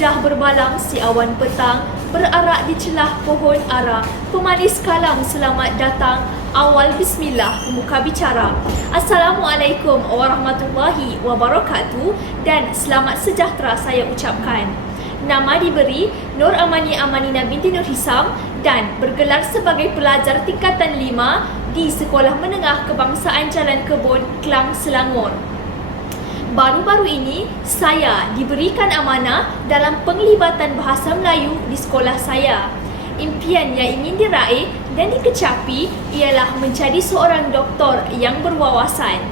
Indah berbalang si awan petang, berarak di celah pohon ara. Pemanis kalam selamat datang, awal bismillah muka bicara. Assalamualaikum warahmatullahi wabarakatuh dan selamat sejahtera saya ucapkan. Nama diberi Nur Amani Amanina binti Nur Hisam dan bergelar sebagai pelajar tingkatan 5 di Sekolah Menengah Kebangsaan Jalan Kebun, Klang, Selangor. Baru-baru ini, saya diberikan amanah dalam penglibatan bahasa Melayu di sekolah saya. Impian yang ingin diraih dan dikecapi ialah menjadi seorang doktor yang berwawasan.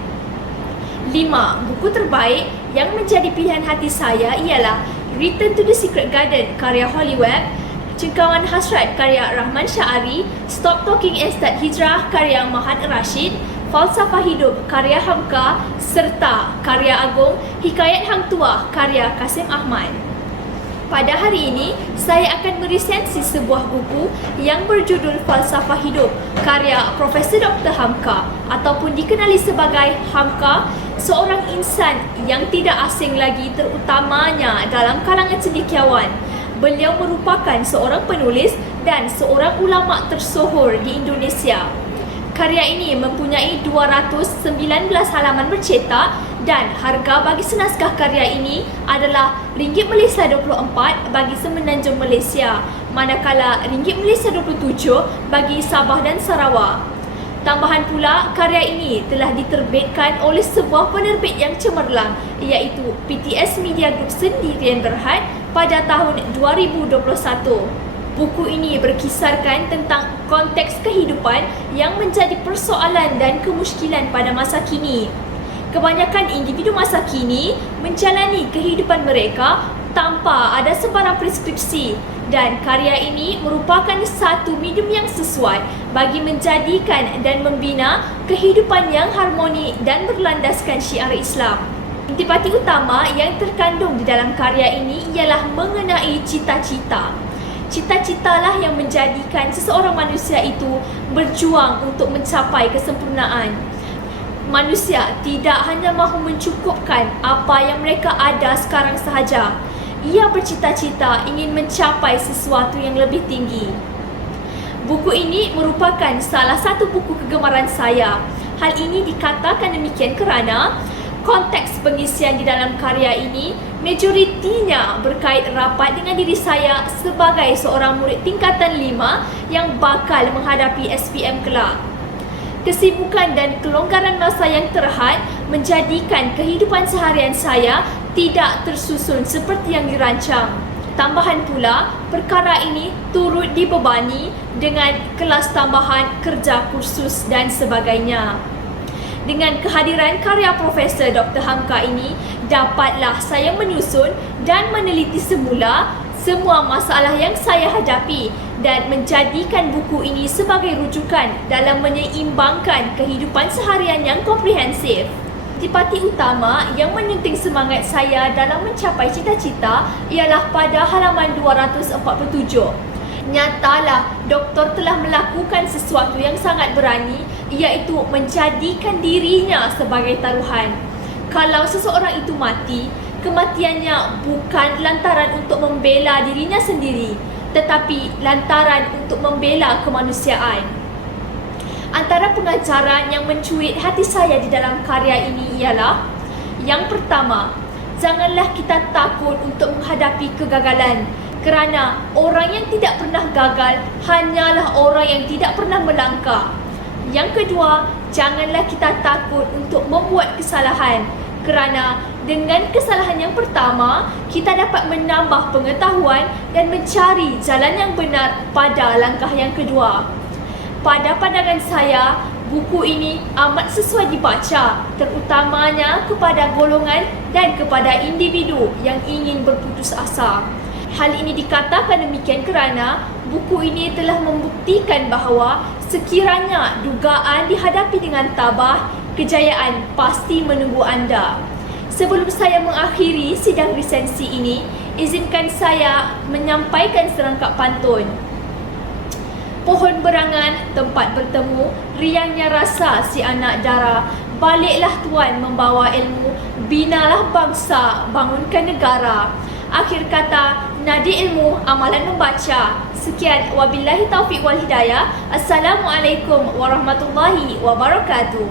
5. Buku terbaik yang menjadi pilihan hati saya ialah Return to the Secret Garden karya Holly Webb, Cengkawan Hasrat karya Rahman Syahari, Stop Talking and Start Hijrah karya Mahat Rashid, Falsafah Hidup karya Hamka serta karya Agung Hikayat Hang Tuah karya Kasim Ahmad. Pada hari ini, saya akan meresensi sebuah buku yang berjudul Falsafah Hidup karya Profesor Dr. Hamka ataupun dikenali sebagai Hamka, seorang insan yang tidak asing lagi terutamanya dalam kalangan cendekiawan. Beliau merupakan seorang penulis dan seorang ulama tersohor di Indonesia. Karya ini mempunyai 219 halaman bercetak dan harga bagi senaskah karya ini adalah RM Malaysia 24 bagi Semenanjung Malaysia, manakala RM Malaysia 27 bagi Sabah dan Sarawak. Tambahan pula, karya ini telah diterbitkan oleh sebuah penerbit yang cemerlang iaitu PTS Media Group Sendirian Berhad pada tahun 2021. Buku ini berkisarkan tentang konteks kehidupan yang menjadi persoalan dan kemusykilan pada masa kini. Kebanyakan individu masa kini menjalani kehidupan mereka tanpa ada sebarang preskripsi dan karya ini merupakan satu medium yang sesuai bagi menjadikan dan membina kehidupan yang harmoni dan berlandaskan syiar Islam. Intipati utama yang terkandung di dalam karya ini ialah mengenai cita-cita. Cita-citalah yang menjadikan seseorang manusia itu berjuang untuk mencapai kesempurnaan. Manusia tidak hanya mahu mencukupkan apa yang mereka ada sekarang sahaja. Ia bercita-cita ingin mencapai sesuatu yang lebih tinggi. Buku ini merupakan salah satu buku kegemaran saya. Hal ini dikatakan demikian kerana konteks pengisian di dalam karya ini majoritinya berkait rapat dengan diri saya sebagai seorang murid tingkatan 5 yang bakal menghadapi SPM kelak. Kesibukan dan kelonggaran masa yang terhad menjadikan kehidupan seharian saya tidak tersusun seperti yang dirancang. Tambahan pula, perkara ini turut dibebani dengan kelas tambahan, kerja kursus dan sebagainya. Dengan kehadiran karya Profesor Dr. Hamka ini, dapatlah saya menyusun dan meneliti semula semua masalah yang saya hadapi dan menjadikan buku ini sebagai rujukan dalam menyeimbangkan kehidupan seharian yang komprehensif. Intipati utama yang menyunting semangat saya dalam mencapai cita-cita ialah pada halaman 247. Nyatalah doktor telah melakukan sesuatu yang sangat berani, iaitu menjadikan dirinya sebagai taruhan. Kalau seseorang itu mati, kematiannya bukan lantaran untuk membela dirinya sendiri, tetapi lantaran untuk membela kemanusiaan. Antara pengajaran yang mencuit hati saya di dalam karya ini ialah: yang pertama, janganlah kita takut untuk menghadapi kegagalan, kerana orang yang tidak pernah gagal hanyalah orang yang tidak pernah melangkah. Yang kedua, janganlah kita takut untuk membuat kesalahan, kerana dengan kesalahan yang pertama, kita dapat menambah pengetahuan dan mencari jalan yang benar pada langkah yang kedua. Pada pandangan saya, buku ini amat sesuai dibaca, terutamanya kepada golongan dan kepada individu yang ingin berputus asa. Hal ini dikatakan demikian kerana buku ini telah membuktikan bahawa sekiranya dugaan dihadapi dengan tabah, kejayaan pasti menunggu anda. Sebelum saya mengakhiri sidang resensi ini, izinkan saya menyampaikan serangkap pantun. Pohon berangan, tempat bertemu, riangnya rasa si anak dara. Baliklah tuan membawa ilmu, binalah bangsa, bangunkan negara. Akhir kata, nadi ilmu, amalan membaca. Sekian, wabillahi taufiq wal hidayah. Assalamualaikum warahmatullahi wabarakatuh.